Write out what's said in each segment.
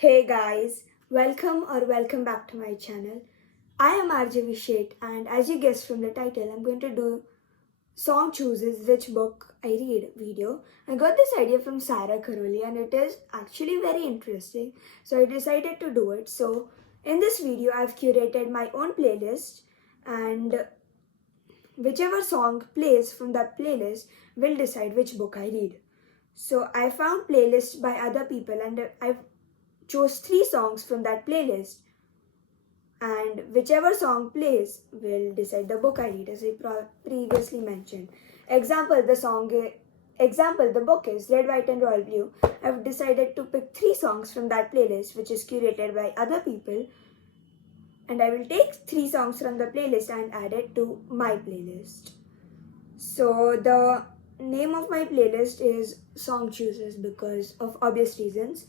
Hey guys, welcome back to my channel. I am RJ Vishet, and as you guessed from the title, I'm going to do song chooses which book I read video. I got this idea from Sarah Karoli and it is actually very interesting. So I decided to do it. So in this video I've curated my own playlist, and whichever song plays from that playlist will decide which book I read. So I found playlists by other people and I chose 3 songs from that playlist, and whichever song plays will decide the book I read, as I previously mentioned. Example, the book is Red, White, and Royal Blue. I've decided to pick 3 songs from that playlist, which is curated by other people, and I will take 3 songs from the playlist and add it to my playlist. So the name of my playlist is Song Chooses because of obvious reasons.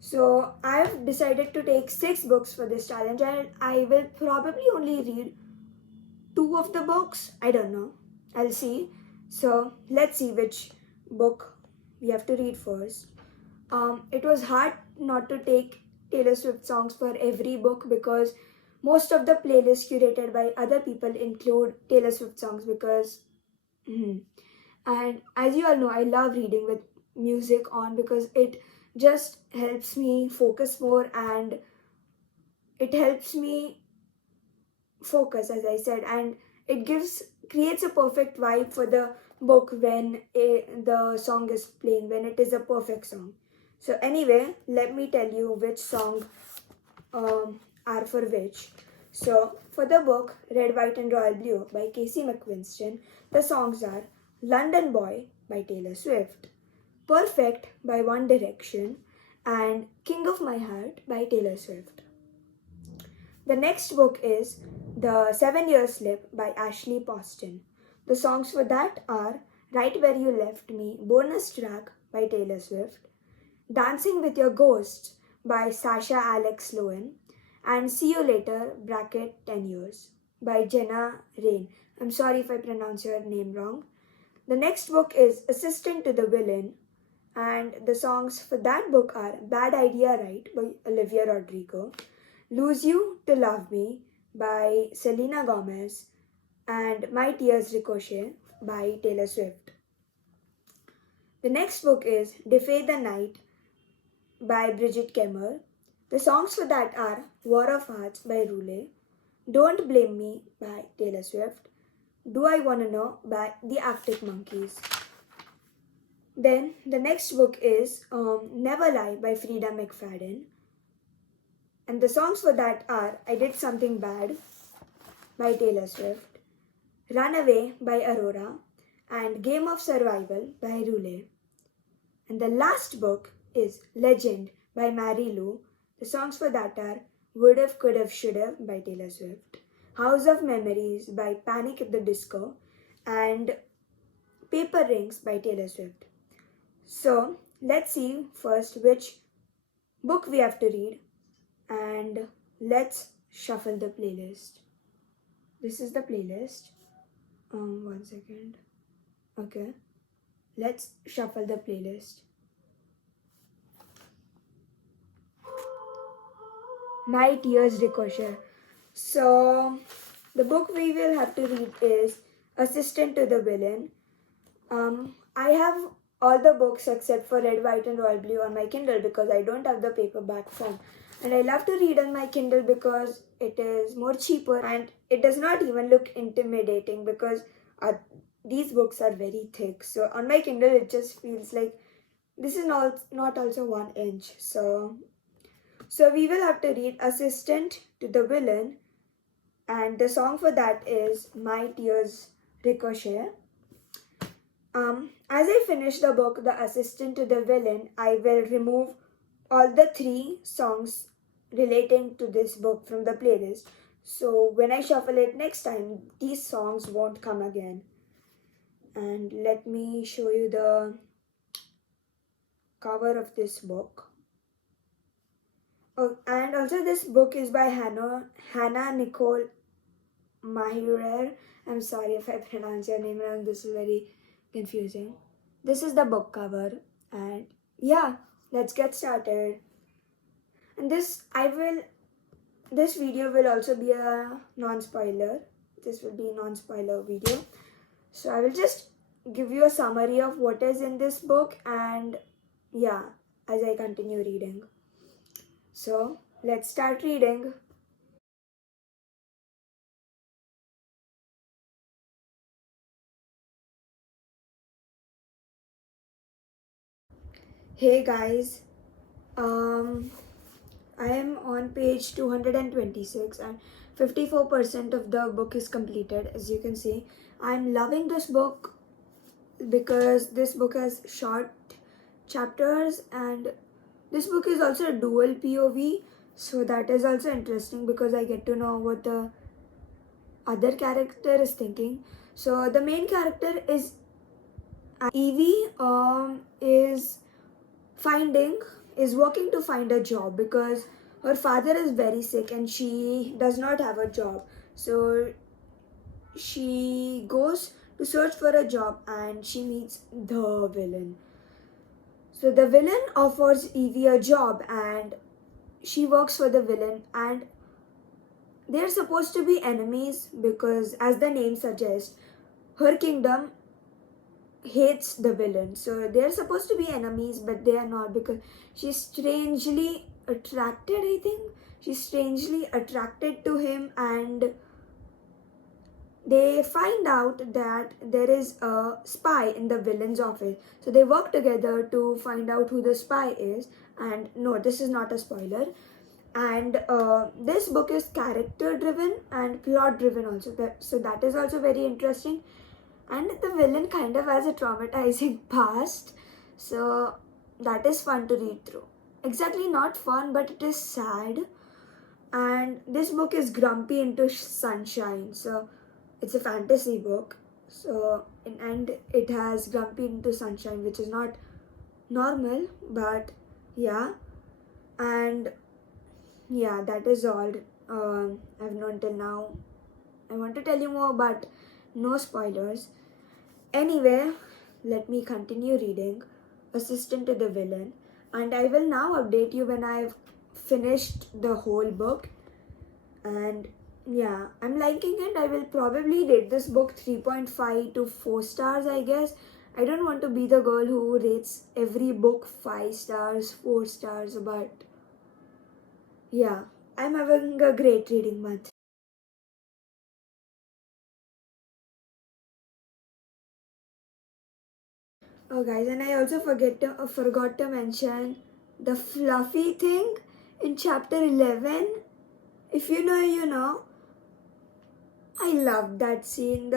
So I've decided to take 6 books for this challenge, and I will probably only read 2 of the books. I don't know. I'll see. So let's see which book we have to read first. It was hard not to take Taylor Swift songs for every book because most of the playlists curated by other people include Taylor Swift songs because and as you all know, I love reading with music on because it just helps me focus more, and it helps me focus, as I said, and it creates a perfect vibe for the book when the song is playing, when it is a perfect song. So anyway, let me tell you which song are for which. So for the book Red, White, and Royal Blue by Casey McQuiston, the songs are London Boy by Taylor Swift, Perfect by One Direction, and King of My Heart by Taylor Swift. The next book is The 7 Year Slip by Ashley Poston. The songs for that are Right Where You Left Me, bonus track by Taylor Swift, Dancing with Your Ghosts by Sasha Alex Lowen, and See You Later, bracket 10 Years by Jenna Rain. I'm sorry if I pronounce your name wrong. The next book is Assistant to the Villain, and the songs for that book are Bad Idea Right by Olivia Rodrigo, Lose You to Love Me by Selena Gomez, and My Tears Ricochet by Taylor Swift. The next book is Defy the Night by Bridget Kemmer. The songs for that are War of Hearts by Rule, Don't Blame Me by Taylor Swift, Do I Wanna Know by the Arctic Monkeys. Then the next book is Never Lie by Frida McFadden. And the songs for that are I Did Something Bad by Taylor Swift, Runaway by Aurora, and Game of Survival by Rule. And the last book is Legend by Mary Lou. The songs for that are Would've, Could've, Should've by Taylor Swift, House of Memories by Panic at the Disco, and Paper Rings by Taylor Swift. So let's see first which book we have to read, and let's shuffle the playlist. This is the playlist. 1 second. Okay. Let's shuffle the playlist. My Tears Ricochet. So the book we will have to read is Assistant to the Villain. I have all the books except for Red, White, and Royal Blue on my Kindle because I don't have the paperback form. And I love to read on my Kindle because it is more cheaper and it does not even look intimidating because these books are very thick. So on my Kindle, it just feels like this is not also 1 inch. So we will have to read Assistant to the Villain, and the song for that is My Tears Ricochet. As I finish the book, The Assistant to the Villain, I will remove all the 3 songs relating to this book from the playlist. So when I shuffle it next time, these songs won't come again. And let me show you the cover of this book. Oh, and also this book is by Hannah Nicole Mahirer. I'm sorry if I pronounce your name wrong. This is very confusing. This is the book cover, and yeah, let's get started. And this video will also be a non-spoiler. This will be a non-spoiler video. So I will just give you a summary of what is in this book, and yeah, as I continue reading. So let's start reading. Hey guys, I am on page 226 and 54% of the book is completed. As you can see, I'm loving this book because this book has short chapters, and this book is also a dual POV, so that is also interesting because I get to know what the other character is thinking. So the main character is Evie, is working to find a job because her father is very sick and she does not have a job. So she goes to search for a job and she meets the villain. So the villain offers Evie a job and she works for the villain, and they're supposed to be enemies because, as the name suggests, her kingdom hates the villain. So they're supposed to be enemies, but they are not because she's strangely attracted, I think. She's strangely attracted to him, and they find out that there is a spy in the villain's office. So they work together to find out who the spy is. And no, this is not a spoiler. And this book is character driven and plot driven also. So that is also very interesting. And the villain kind of has a traumatizing past. So that is fun to read through. Exactly not fun, but it is sad. And this book is Grumpy into Sunshine. So it's a fantasy book. So and it has Grumpy into Sunshine, which is not normal, but yeah. And yeah, that is all I've known till now. I want to tell you more, but no spoilers. Anyway, let me continue reading Assistant to the Villain, and I will now update you when I've finished the whole book. And yeah, I'm liking it. I will probably rate this book 3.5 to 4 stars, I guess. I don't want to be the girl who rates every book 5 stars, 4 stars, but yeah, I'm having a great reading month. Oh, guys, and I also forgot to mention the fluffy thing in chapter 11. If you know, you know. I love that scene.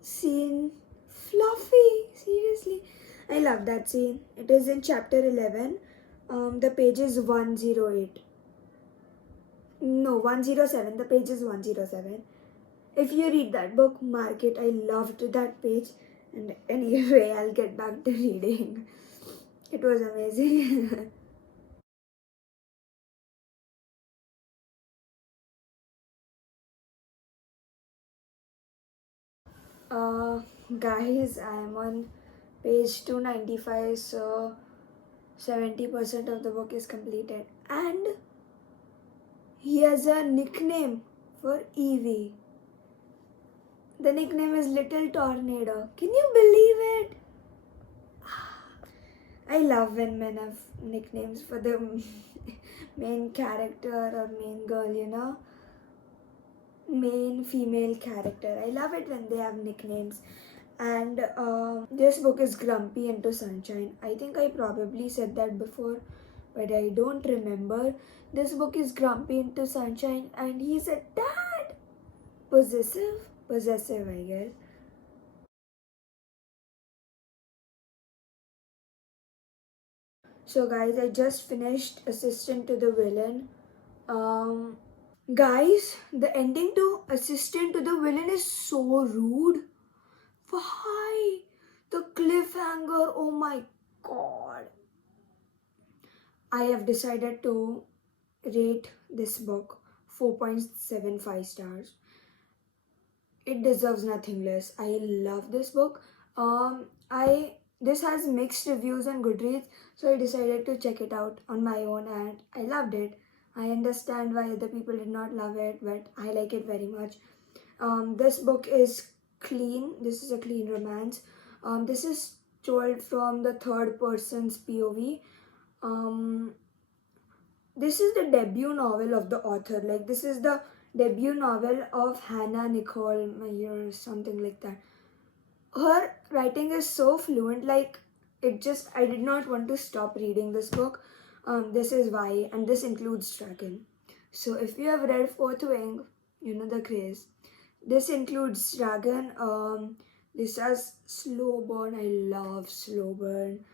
Scene fluffy. Seriously, I love that scene. It is in chapter 11. The page is 108. No, 107. The page is 107. If you read that book, mark it. I loved that page. And anyway, I'll get back to reading. It was amazing. uh, Guys, I'm on page 295, so 70% of the book is completed. And he has a nickname for Evie. The nickname is Little Tornado. Can you believe it? I love when men have nicknames for the main character or main girl, you know? Main female character. I love it when they have nicknames. And this book is Grumpy into Sunshine. I think I probably said that before, but I don't remember. This book is Grumpy into Sunshine, and he's a tad possessive, I guess. So guys, I just finished Assistant to the Villain. Guys, the ending to Assistant to the Villain is so rude. Why? The cliffhanger, oh my god. I have decided to rate this book 4.75 stars. It deserves nothing less. I love this book. I this has mixed reviews on Goodreads, so I decided to check it out on my own and I loved it. I understand why other people did not love it, but I like it very much. This book is clean. This is a clean romance. This is told from the third person's POV. Um, this is the debut novel of the author. Like, this is the debut novel of Hannah Nicole Meyer, something like that. Her writing is so fluent, like, I did not want to stop reading this book. This is why, and this includes Dragon. So if you have read Fourth Wing, you know the craze. This includes Dragon. This has slow burn. I love slow burn.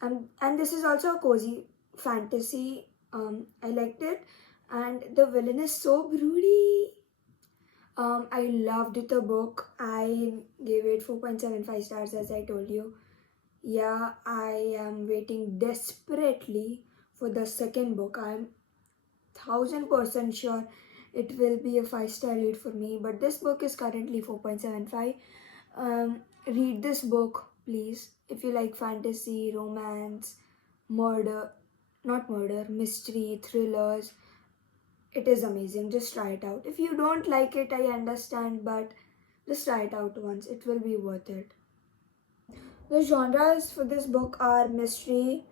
And this is also a cozy fantasy. I liked it, and the villain is so broody. I loved the book. I gave it 4.75 stars, as I told you. Yeah, I am waiting desperately for the second book. I'm 1000% sure it will be a 5-star read for me. But this book is currently 4.75. Read this book, please. If you like fantasy, romance, mystery, thrillers, it is amazing. Just try it out. If you don't like it, I understand, but just try it out once. It will be worth it. The genres for this book are mystery,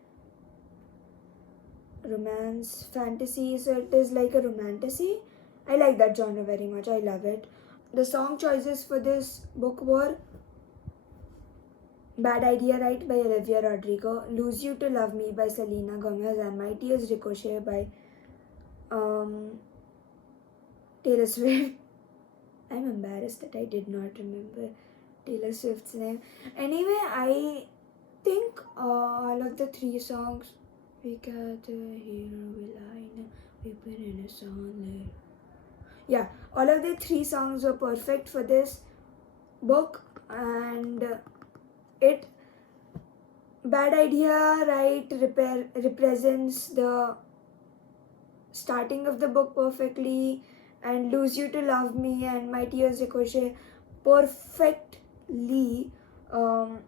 romance, fantasy. So it is like a romantasy. I like that genre very much. I love it. The song choices for this book were Bad Idea Right by Olivia Rodrigo, Lose You to Love Me by Selena Gomez, and My Tears Ricochet by Taylor Swift. I'm embarrassed that I did not remember Taylor Swift's name. Anyway, I think all of the 3 songs, we gather here, we line, we put in a song. Yeah, all of the 3 songs were perfect for this book, and it Bad Idea Right represents the starting of the book perfectly, and Lose You to Love Me and My Tears Ricochet perfectly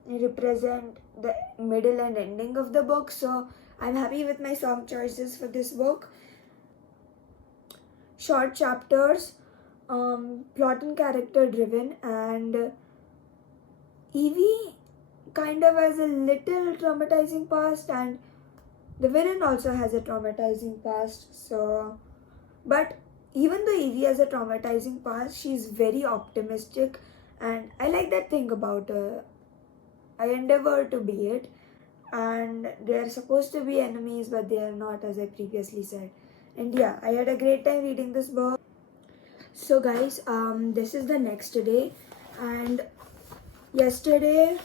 represent the middle and ending of the book. So I'm happy with my song choices for this book. Short chapters, plot and character driven, and Evie kind of has a little traumatizing past, and the villain also has a traumatizing past. So, but even though Evie has a traumatizing past, she's very optimistic, and I like that thing about her. I endeavor to be it, and they are supposed to be enemies, but they are not, as I previously said. And yeah, I had a great time reading this book. So guys, this is the next day, and yesterday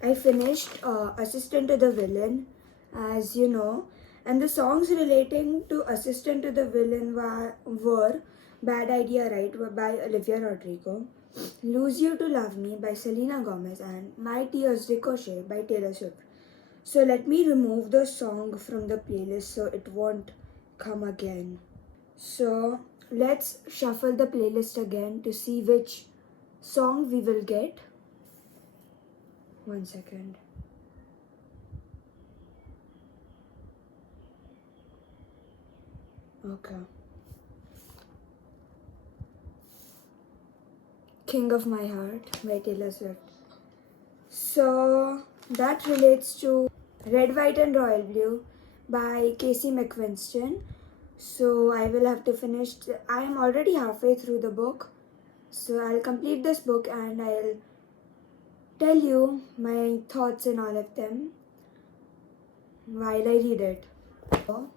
I finished Assistant to the Villain, as you know, and the songs relating to Assistant to the Villain were Bad Idea Right by Olivia Rodrigo, Lose You to Love Me by Selena Gomez, and My Tears Ricochet by Taylor Swift. So let me remove the song from the playlist so it won't come again. So let's shuffle the playlist again to see which song we will get. 1 second. Okay. King of My Heart by Taylor Swift. So that relates to Red, White and Royal Blue by Casey McQuiston. So I will have to finish. I am already halfway through the book. So I'll complete this book and I'll tell you my thoughts in all of them while I read it. So,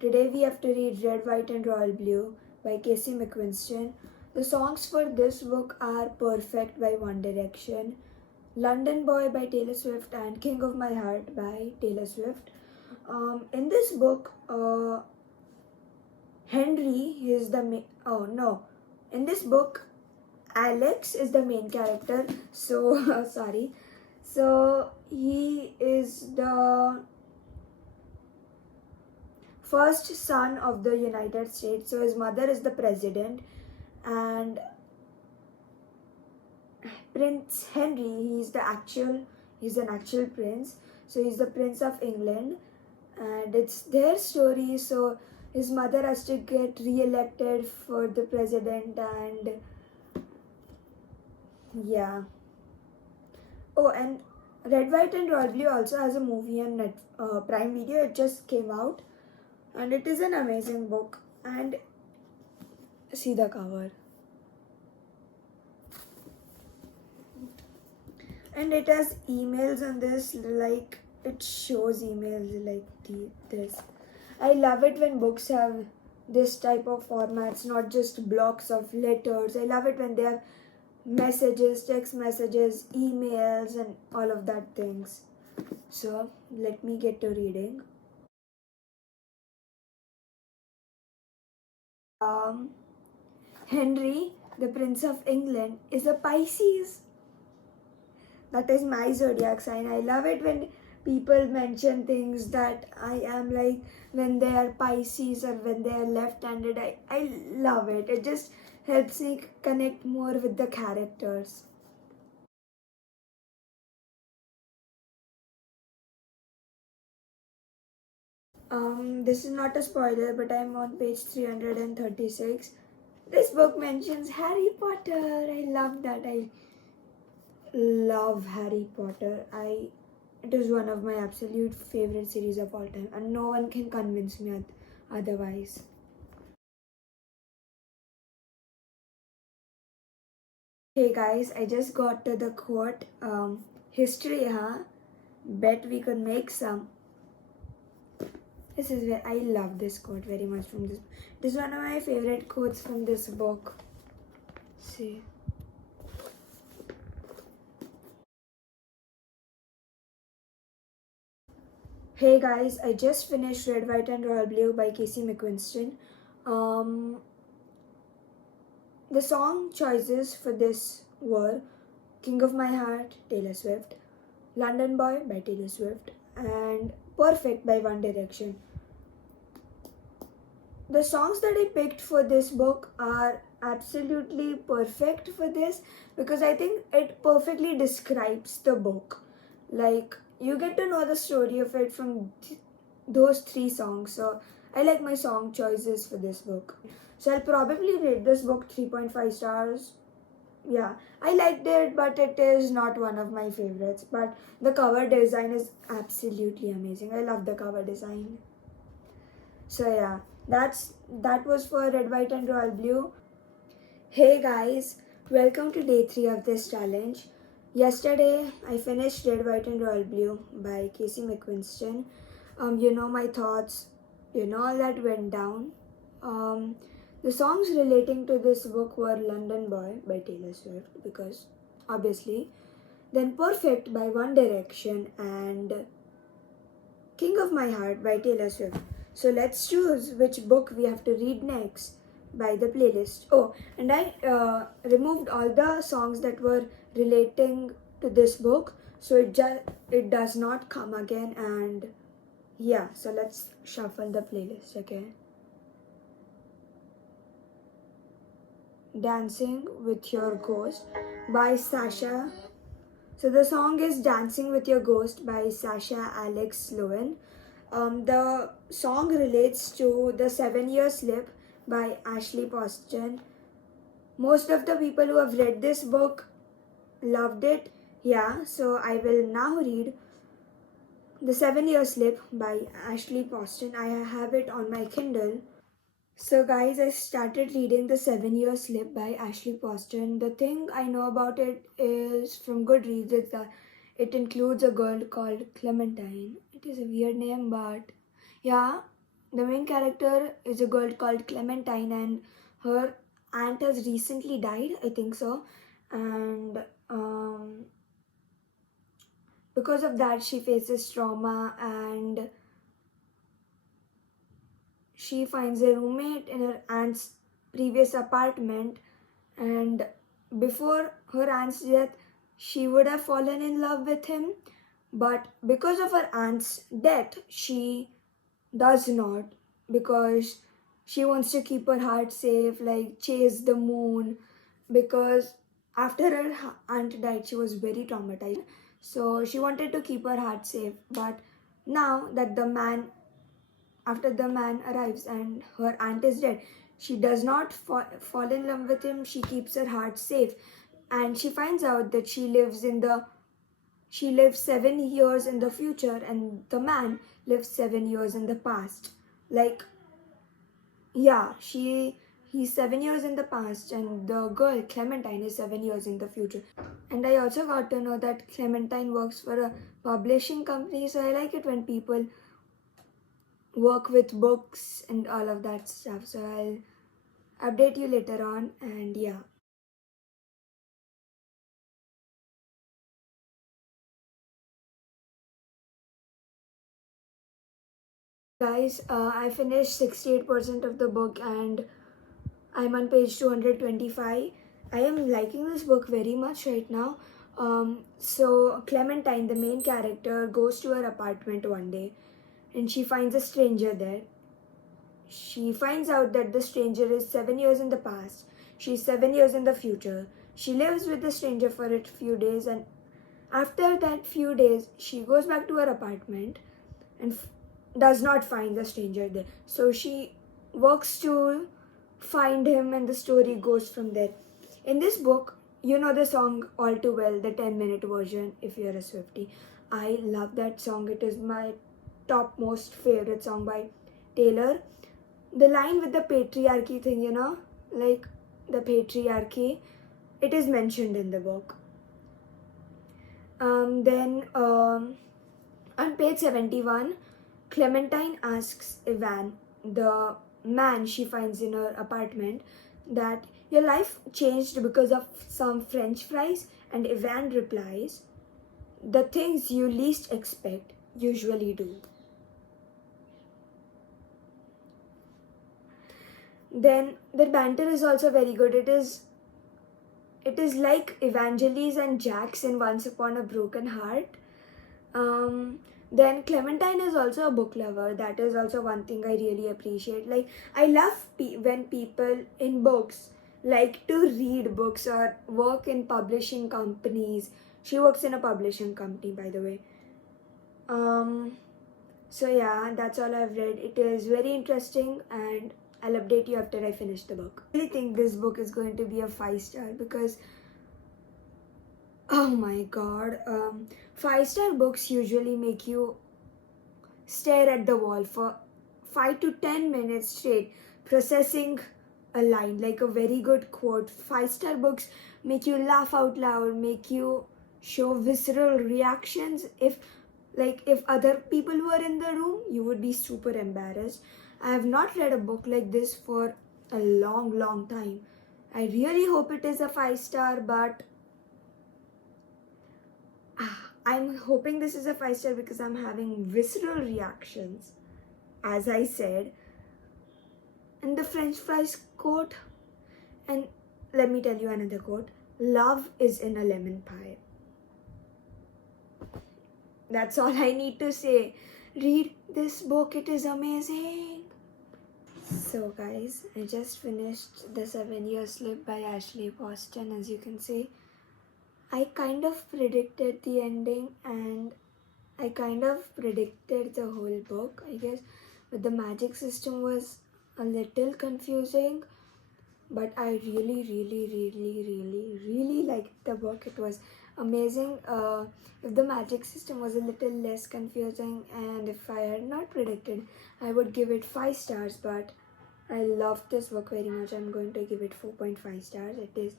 today we have to read Red, White and Royal Blue by Casey McQuiston. The songs for this book are Perfect by One Direction, London Boy by Taylor Swift, and King of My Heart by Taylor Swift. In this book, Henry is the in this book, Alex is the main character. So sorry. So he is the first son of the United States. So his mother is the president, and Prince Henry, he is the actual He's an actual prince. So he's the Prince of England, and it's their story. So his mother has to get re-elected for the president, and yeah. Oh, and Red, White, and Royal Blue also has a movie on Prime Video. It just came out, and it is an amazing book. And see the cover. And it has emails on this, like it shows emails like this. I love it when books have this type of formats, not just blocks of letters. I love it when they have messages, text messages, emails, and all of that things. So let me get to reading. um Henry, the Prince of England, is a Pisces. That is my zodiac sign. I love it when people mention things that I am, like when they are Pisces or when they are left-handed. I love it. It just helps me connect more with the characters. This is not a spoiler, but I'm on page 336. This book mentions Harry Potter. I love that. I love Harry Potter. It is one of my absolute favorite series of all time, and no one can convince me otherwise. Hey guys, I just got to the quote. History, huh? Bet we could make some. This is where I love this quote very much from this. This is one of my favorite quotes from this book. See. Hey guys, I just finished Red, White, and Royal Blue by Casey McQuiston. Um, the song choices for this were King of My Heart, Taylor Swift, London Boy by Taylor Swift, and Perfect by One Direction. The songs that I picked for this book are absolutely perfect for this because I think it perfectly describes the book. Like, you get to know the story of it from those three songs. So I like my song choices for this book. So I'll probably rate this book 3.5 stars. Yeah, I liked it, but it is not one of my favorites. But the cover design is absolutely amazing. I love the cover design. So yeah, that was for Red, White, and Royal Blue. Hey guys, welcome to day 3 of this challenge. Yesterday I finished Red, White, and Royal Blue by Casey McQuiston. You know my thoughts, you know all that went down. The songs relating to this book were London Boy by Taylor Swift, because obviously, then Perfect by One Direction, and King of My Heart by Taylor Swift. So let's choose which book we have to read next by the playlist. Oh, and I removed all the songs that were relating to this book, so it does not come again. And yeah, so let's shuffle the playlist. Okay. Dancing with Your Ghost by Sasha. So the song is Dancing with Your Ghost by Sasha Alex Lowen. The song relates to The 7-Year Slip by Ashley Poston. Most of the people who have read this book loved it. Yeah, so I will now read The 7-Year Slip by Ashley Poston. I have it on my Kindle. So guys, I started reading The 7-Year Slip by Ashley Poston. The thing I know about it is from Goodreads is that it includes a girl called Clementine. It is a weird name, but yeah, the main character is a girl called Clementine, and her aunt has recently died, I think so. And because of that, she faces trauma, and she finds a roommate in her aunt's previous apartment. And before her aunt's death, she would have fallen in love with him, but because of her aunt's death, she does not, because she wants to keep her heart safe, like chase the moon, because after her aunt died, she was very traumatized. So she wanted to keep her heart safe. But now that after the man arrives and her aunt is dead, she does not fall in love with him. She keeps her heart safe, and she finds out that she lives 7 years in the future, and the man lives 7 years in the past. Like, yeah, he's 7 years in the past, and the girl Clementine is 7 years in the future. And I also got to know that Clementine works for a publishing company, so I like it when people work with books and all of that stuff. So I'll update you later on, and yeah. Guys, I finished 68% of the book and I'm on page 225. I am liking this book very much right now. So Clementine, the main character, goes to her apartment one day and she finds a stranger there. She finds out that the stranger is 7 years in the past. She's 7 years in the future. She lives with the stranger for a few days, and after that few days, she goes back to her apartment and does not find the stranger there. So she works to find him, and the story goes from there. In this book, you know the song All Too Well, the 10-minute version, if you're a Swiftie. I love that song. It is my top most favorite song by Taylor. The line with the patriarchy thing, like the patriarchy, it is mentioned in the book. Then on page 71, Clementine asks Ivan, the man she finds in her apartment, that your life changed because of some French fries, and Ivan replies, the things you least expect usually do. Then the banter is also very good. It is like Evangeline and Jax in Once Upon a Broken Heart. Then Clementine is also a book lover. That is also one thing I really appreciate. Like, I love when people in books like to read books or work in publishing companies. She works in a publishing company, by the way. So yeah, that's all I've read. It is very interesting, and I'll update you after I finish the book. I really think this book is going to be a 5-star because, oh my god, 5-star books usually make you stare at the wall for 5 to 10 minutes straight, processing a line like a very good quote. 5-star books make you laugh out loud, make you show visceral reactions. If other people were in the room, you would be super embarrassed. I have not read a book like this for a long time. I really hope it is a 5-star, but I'm hoping this is a 5-star because I'm having visceral reactions, as I said. And the French fries quote, and let me tell you another quote, love is in a lemon pie. That's all I need to say. Read this book, it is amazing. So guys, I just finished The 7-Year Slip by Ashley Poston. As you can see, I kind of predicted the ending and I kind of predicted the whole book, I guess. But the magic system was a little confusing. But I really liked the book. It was amazing. If the magic system was a little less confusing and if I had not predicted, I would give it 5 stars. But I love this book very much. I'm going to give it 4.5 stars. It is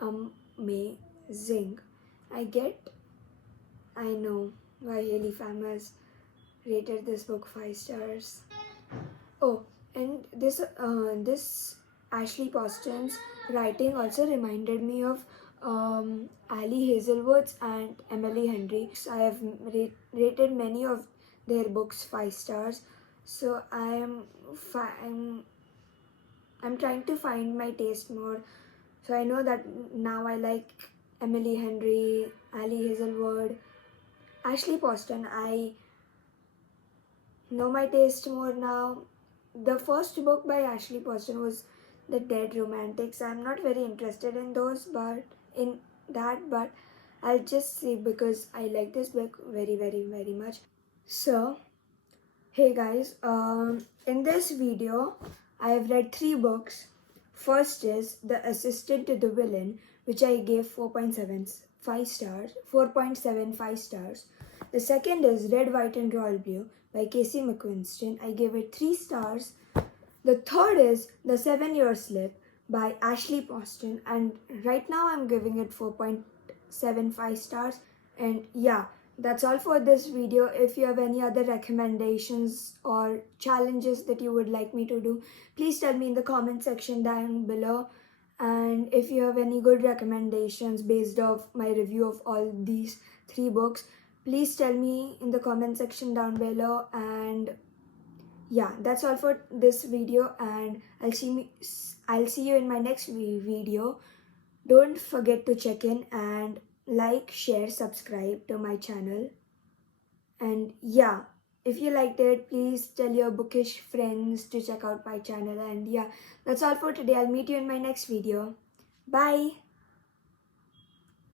amazing. I know why Haley Famous rated this book 5 stars. Oh, and this Ashley Poston's writing also reminded me of Ali Hazelwood's and Emily Henry. I have rated many of their books 5 stars. So I'm trying to find my taste more. So I know that now I like Emily Henry, Ali Hazelwood, Ashley Poston. I know my taste more now. The first book by Ashley Poston was The Dead Romantics. I'm not very interested in those, but in that, but I'll just say because I like this book very, very, very much. So, hey guys, in this video, I have read 3 books. First is The Assistant to the Villain, which I gave 4.75 stars, 4.75 stars. The second is Red, White and Royal Blue by Casey McQuiston. I gave it 3 stars. The third is The 7-Year Slip by Ashley Poston, and right now I'm giving it 4.75 stars. And yeah, that's all for this video. If you have any other recommendations or challenges that you would like me to do, please tell me in the comment section down below. And if you have any good recommendations based off my review of all these 3 books, please tell me in the comment section down below. And yeah, that's all for this video, and I'll see you in my next video. Don't forget to check in and like, share, subscribe to my channel. And yeah, if you liked it, please tell your bookish friends to check out my channel. And yeah, that's all for today. I'll meet you in my next video. Bye.